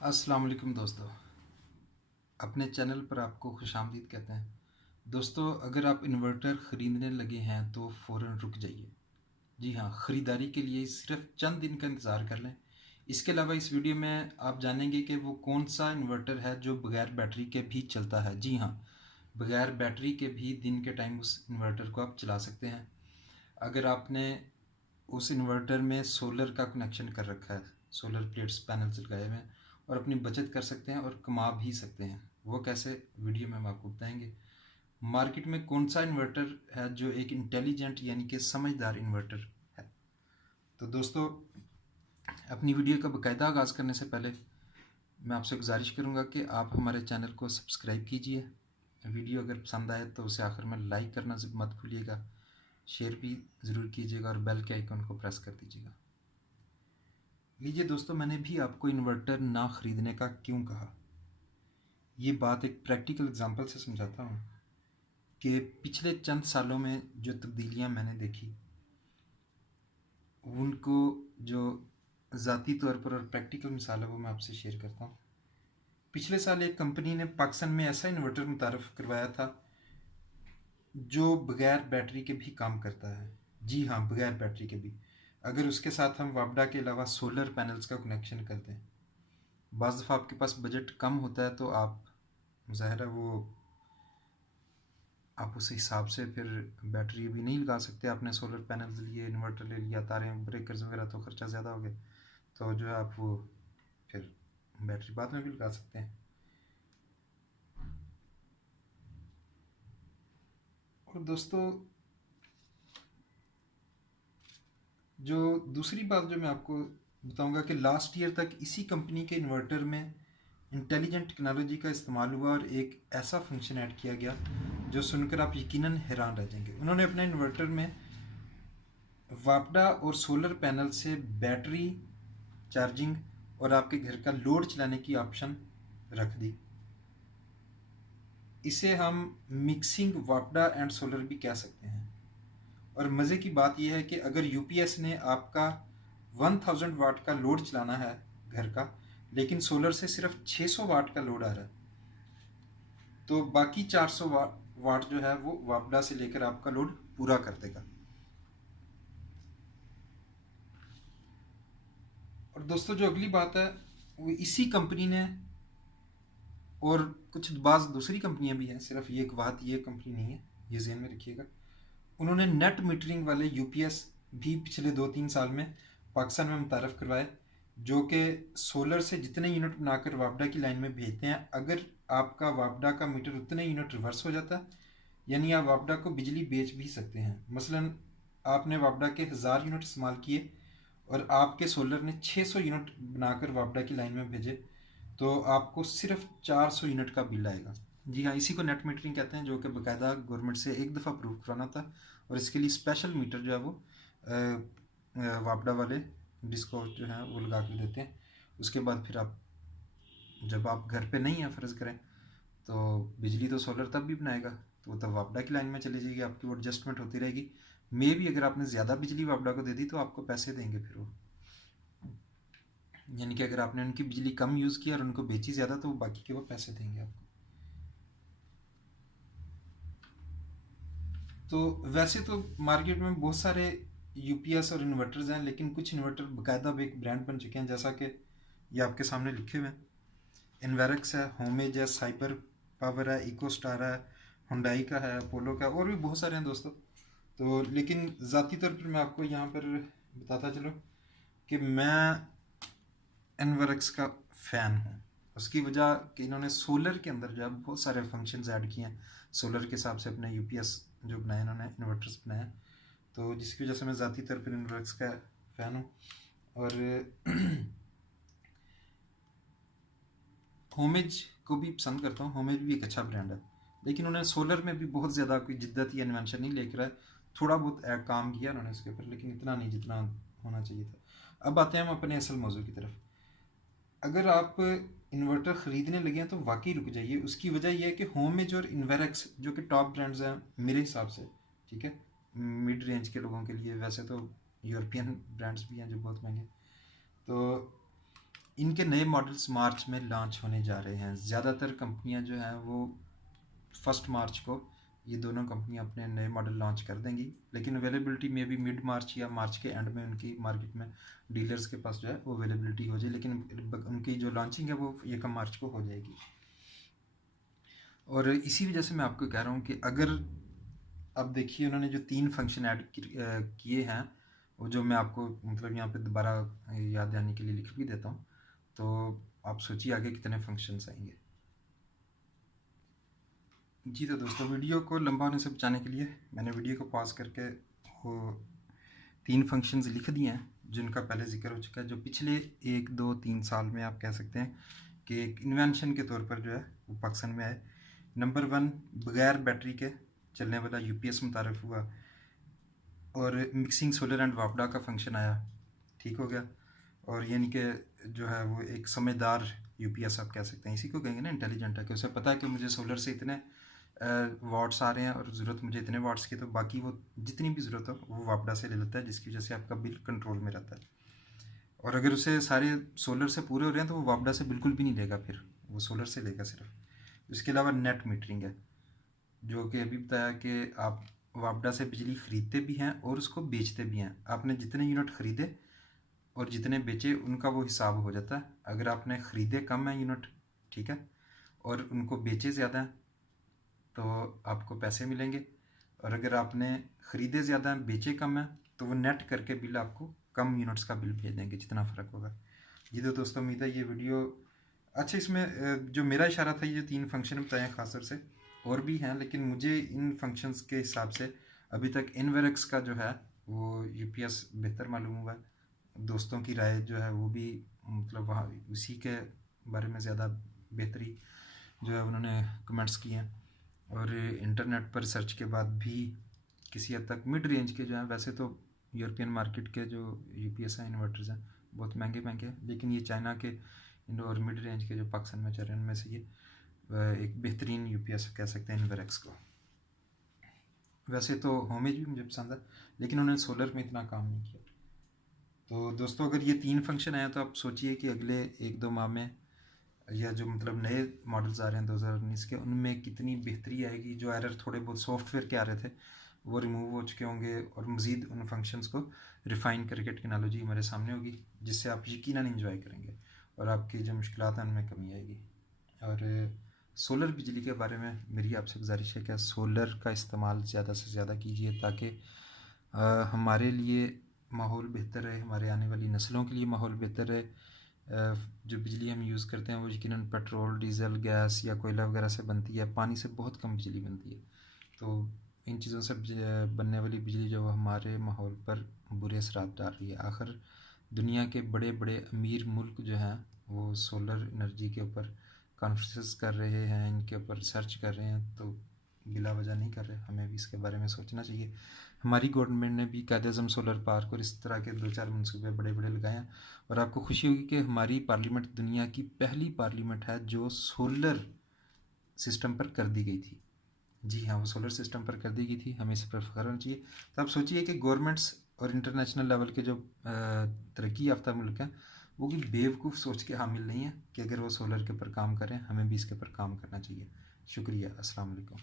अस्सलाम वालेकुम दोस्तों। अपने चैनल पर आपको खुशामदीद कहते हैं। दोस्तों, अगर आप इन्वर्टर ख़रीदने लगे हैं तो फ़ौरन रुक जाइए। जी हाँ, ख़रीदारी के लिए सिर्फ चंद दिन का इंतज़ार कर लें। इसके अलावा इस वीडियो में आप जानेंगे कि वो कौन सा इन्वर्टर है जो बग़ैर बैटरी के भी चलता है। जी हाँ, बग़ैर बैटरी के भी दिन के टाइम उस इन्वर्टर को आप चला सकते हैं। अगर आपने उस इन्वर्टर में सोलर का कनेक्शन कर रखा है, सोलर प्लेट्स पैनल्स लगाए हुए हैं, और अपनी बचत कर सकते हैं और कमा भी सकते हैं। वो कैसे, वीडियो में हम आपको बताएंगे। मार्केट में कौन सा इन्वर्टर है जो एक इंटेलिजेंट यानी कि समझदार इन्वर्टर है। तो दोस्तों, अपनी वीडियो का बाकायदा आगाज़ करने से पहले मैं आपसे गुजारिश करूंगा कि आप हमारे चैनल को सब्सक्राइब कीजिए। वीडियो अगर पसंद आए तो उसे आखिर में लाइक करना मत भूलिएगा, शेयर भी ज़रूर कीजिएगा और बेल के आइकन को प्रेस कर दीजिएगा। लीजिए दोस्तों, मैंने भी आपको इन्वर्टर ना ख़रीदने का क्यों कहा, ये बात एक प्रैक्टिकल एग्जांपल से समझाता हूँ कि पिछले चंद सालों में जो तब्दीलियाँ मैंने देखी, उनको जो ज़ाती तौर पर और प्रैक्टिकल मिसाल है वो मैं आपसे शेयर करता हूँ। पिछले साल एक कंपनी ने पाकिस्तान में ऐसा इन्वर्टर मुतारफ़ करवाया था जो बग़ैर बैटरी के भी काम करता है। जी हाँ, बग़ैर बैटरी के भी, अगर उसके साथ हम वापडा के अलावा सोलर पैनल्स का कनेक्शन कर दें। बाज़ दफ़ा आपके पास बजट कम होता है तो आप ज़ाहिर है वो आप उस हिसाब से फिर बैटरी भी नहीं लगा सकते। आपने सोलर पैनल्स लिए, इन्वर्टर ले लिया, तारें, ब्रेकर्स वगैरह, तो ख़र्चा ज़्यादा हो गया। तो जो है आप वो फिर बैटरी बाद में भी लगा सकते हैं। और दोस्तों, जो दूसरी बात जो मैं आपको बताऊंगा कि लास्ट ईयर तक इसी कंपनी के इन्वर्टर में इंटेलिजेंट टेक्नोलॉजी का इस्तेमाल हुआ और एक ऐसा फंक्शन ऐड किया गया जो सुनकर आप यकीनन हैरान रह जाएंगे। उन्होंने अपने इन्वर्टर में वापडा और सोलर पैनल से बैटरी चार्जिंग और आपके घर का लोड चलाने की ऑप्शन रख दी। इसे हम मिक्सिंग वापडा एंड सोलर भी कह सकते हैं। और मज़े की बात यह है कि अगर यूपीएस ने आपका 1000 वाट का लोड चलाना है घर का, लेकिन सोलर से सिर्फ 600 वाट का लोड आ रहा है, तो बाकी 400 वाट जो है वो वापडा से लेकर आपका लोड पूरा कर देगा। और दोस्तों, जो अगली बात है वो इसी कंपनी ने, और कुछ बाज़ दूसरी कंपनियां भी हैं, सिर्फ ये एक बात ये कंपनी नहीं है, ये ज़हन में रखिएगा। उन्होंने नेट मीटरिंग वाले यूपीएस भी पिछले 2-3 साल में पाकिस्तान में मुतारफ़ करवाए, जो कि सोलर से जितने यूनिट बनाकर वापडा की लाइन में भेजते हैं, अगर आपका वापडा का मीटर उतने यूनिट रिवर्स हो जाता है, यानी आप वापडा को बिजली बेच भी सकते हैं। मसलन आपने वापडा के 1000 यूनिट इस्तेमाल किए और आपके सोलर ने 600 यूनिट बनाकर वापडा की लाइन में भेजे, तो आपको सिर्फ 400 यूनिट का बिल आएगा। जी हाँ, इसी को नेट मीटरिंग कहते हैं, जो कि बाकायदा गवर्नमेंट से एक दफ़ा अप्रूव कराना था, और इसके लिए स्पेशल मीटर जो है वो वापडा वाले डिस्को जो है वो लगा कर देते हैं। उसके बाद फिर आप, जब आप घर पे नहीं हैं फ़र्ज़ करें, तो बिजली तो सोलर तब भी बनाएगा, तो वो तब वापडा की लाइन में चली जाएगी, आपकी वो एडजस्टमेंट होती रहेगी। मे भी अगर आपने ज़्यादा बिजली वापडा को दे दी तो आपको पैसे देंगे फिर वो, यानी कि अगर आपने उनकी बिजली कम यूज़ किया और उनको बेची ज़्यादा तो बाकी के वो पैसे देंगे आपको। तो वैसे तो मार्केट में बहुत सारे यूपीएस और इन्वर्टर्स हैं, लेकिन कुछ इन्वर्टर बाकायदा एक ब्रांड बन चुके हैं, जैसा कि ये आपके सामने लिखे हुए हैं। इन्वेरक्स है, होमेज है, साइबर पावर है, इको स्टार है, हुंडई का है, अपोलो का, और भी बहुत सारे हैं दोस्तों। तो लेकिन ज़ाती तौर पर मैं आपको यहाँ पर बताता चलूँ कि मैं इन्वेरक्स का फ़ैन हूँ। उसकी वजह कि इन्होंने सोलर के अंदर जो है बहुत सारे फंक्शंस ऐड किए हैं, सोलर के हिसाब से अपने यूपीएस जो बनाए इन्होंने, इन्वर्टर्स बनाए, तो जिसकी वजह से मैं ज़ाती तौर पर इन्वर्क्स का फ़ैन हूँ। और होमेज को भी पसंद करता हूँ, होमेज भी एक अच्छा ब्रांड है, लेकिन उन्होंने सोलर में भी बहुत ज़्यादा कोई जिद्दत या इन्वेंशन नहीं लेकर आए। थोड़ा बहुत काम किया उन्होंने उसके ऊपर, लेकिन इतना नहीं जितना होना चाहिए था। अब आते हैं हम अपने असल मौजू की तरफ। अगर आप इन्वर्टर ख़रीदने लगे हैं तो वाकई रुक जाइए। उसकी वजह यह है कि होमेज और इन्वेरक्स जो कि टॉप ब्रांड्स हैं मेरे हिसाब से, ठीक है, मिड रेंज के लोगों के लिए, वैसे तो यूरोपियन ब्रांड्स भी हैं जो बहुत महंगे, तो इनके नए मॉडल्स मार्च में लॉन्च होने जा रहे हैं। ज़्यादातर कंपनियां जो हैं वो 1 मार्च को ये दोनों कंपनियां अपने नए मॉडल लॉन्च कर देंगी, लेकिन अवेलेबिलिटी में भी मिड मार्च या मार्च के एंड में उनकी मार्केट में डीलर्स के पास जो है वो अवेलेबिलिटी हो जाए, लेकिन उनकी जो लॉन्चिंग है वो 1 मार्च को हो जाएगी। और इसी वजह से मैं आपको कह रहा हूँ कि अगर अब देखिए उन्होंने जो 3 फंक्शन ऐड किए हैं, वो जो मैं आपको मतलब यहाँ पे दोबारा याद आने के लिए लिख भी देता हूँ, तो आप सोचिए आगे कितने फंक्शंस आएंगे। जी तो दोस्तों, वीडियो को लंबा होने से बचाने के लिए मैंने वीडियो को पॉज करके वो 3 फंक्शंस लिख दिए हैं जिनका पहले जिक्र हो चुका है, जो पिछले 1 2 3 साल में आप कह सकते हैं कि एक इन्वेंशन के तौर पर जो है वो पाकिस्तान में आए। नंबर 1, बगैर बैटरी के चलने वाला यूपीएस मुतारफ़ हुआ, और मिक्सिंग सोलर एंड वापडा का फंक्शन आया, ठीक हो गया। और यानी कि जो है वो एक समझदार यूपीएस आप कह सकते हैं, इसी को कहेंगे ना इंटेलिजेंट है, कि उसे पता है कि मुझे सोलर से इतने वाट्स आ रहे हैं और ज़रूरत मुझे इतने वाट्स की, तो बाकी वो जितनी भी ज़रूरत हो वो वापडा से ले लेता है, जिसकी वजह से आपका बिल कंट्रोल में रहता है। और अगर उसे सारे सोलर से पूरे हो रहे हैं तो वो वापडा से बिल्कुल भी नहीं लेगा, फिर वो सोलर से लेगा सिर्फ। इसके अलावा नेट मीटरिंग है, जो कि अभी बताया कि आप वापडा से बिजली ख़रीदते भी हैं और उसको बेचते भी हैं। आपने जितने यूनिट ख़रीदे और जितने बेचे उनका वो हिसाब हो जाता है। अगर आपने ख़रीदे कम है यूनिट, ठीक है, और उनको बेचे ज़्यादा हैं तो आपको पैसे मिलेंगे, और अगर आपने ख़रीदे ज़्यादा हैं बेचे कम हैं तो वो नेट करके बिल आपको कम यूनिट्स का बिल भेज देंगे, जितना फ़र्क होगा। जी तो दोस्तों, उम्मीद है ये वीडियो अच्छा, इसमें जो मेरा इशारा था, ये 3 फंक्शन बताए हैं ख़ास तौर से, और भी हैं, लेकिन मुझे इन फंक्शंस के हिसाब से अभी तक इन्वेरेक्स का जो है वो यूपीएस बेहतर मालूम हुआ है। दोस्तों की राय जो है वो भी मतलब वहाँ उसी के बारे में ज़्यादा बेहतरी जो है उन्होंने कमेंट्स किए हैं, और इंटरनेट पर सर्च के बाद भी किसी हद तक मिड रेंज के जो हैं, वैसे तो यूरोपियन मार्केट के जो यूपीएस हैं इन्वर्टर्स हैं बहुत महंगे महंगे हैं, लेकिन ये चाइना के और मिड रेंज के जो पाकिस्तान में चल रहे हैं उनमें से ये एक बेहतरीन यूपीएस कह सकते हैं इन्वेरेक्स को। वैसे तो होमेज भी मुझे पसंद है, लेकिन उन्होंने सोलर में इतना काम नहीं किया। तो दोस्तों, अगर ये 3 फंक्शन आए तो आप सोचिए कि अगले 1 2 माह में, या जो मतलब नए मॉडल्स आ रहे हैं 2019 के, उनमें कितनी बेहतरी आएगी। जो एरर थोड़े बहुत सॉफ्टवेयर के आ रहे थे वो रिमूव हो चुके होंगे, और मज़ीद उन फंक्शंस को रिफ़ाइन करके टेक्नोलॉजी हमारे सामने होगी, जिससे आप यकीनन एंजॉय करेंगे और आपकी जो मुश्किलात हैं उनमें कमी आएगी। और सोलर बिजली के बारे में मेरी आपसे गुजारिश है कि सोलर का इस्तेमाल ज़्यादा से ज़्यादा कीजिए, ताकि हमारे लिए माहौल बेहतर रहे, हमारे आने वाली नस्लों के लिए माहौल बेहतर रहे। जो बिजली हम यूज़ करते हैं वो यकीनन पेट्रोल, डीज़ल, गैस या कोयला वगैरह से बनती है, पानी से बहुत कम बिजली बनती है। तो इन चीज़ों से बनने वाली बिजली जो हमारे माहौल पर बुरे असरात डाल रही है। आखिर दुनिया के बड़े बड़े अमीर मुल्क जो हैं वो सोलर एनर्जी के ऊपर कॉन्फ्रेंस कर रहे हैं, इनके ऊपर रिसर्च कर रहे हैं, तो बिला वजह नहीं कर रहे। हमें भी इसके बारे में सोचना चाहिए। हमारी गवर्नमेंट ने भी कायद-ए-आज़म सोलर पार्क और इस तरह के 2 4 मनसूबे बड़े बड़े लगाए हैं, और आपको खुशी होगी कि हमारी पार्लियामेंट दुनिया की पहली पार्लियामेंट है जो सोलर सिस्टम पर कर दी गई थी। जी हाँ, वो सोलर सिस्टम पर कर दी गई थी, हमें इस पर फ़ख्र होना चाहिए। तो आप सोचिए कि गवर्नमेंट्स और इंटरनेशनल लेवल के जो तरक्की याफ्ता मुल्क हैं वो कोई बेवकूफ़ सोच के हामिल नहीं है कि अगर वो सोलर के ऊपर काम करें, हमें भी इसके ऊपर काम करना चाहिए। शुक्रिया, अस्सलाम वालेकुम।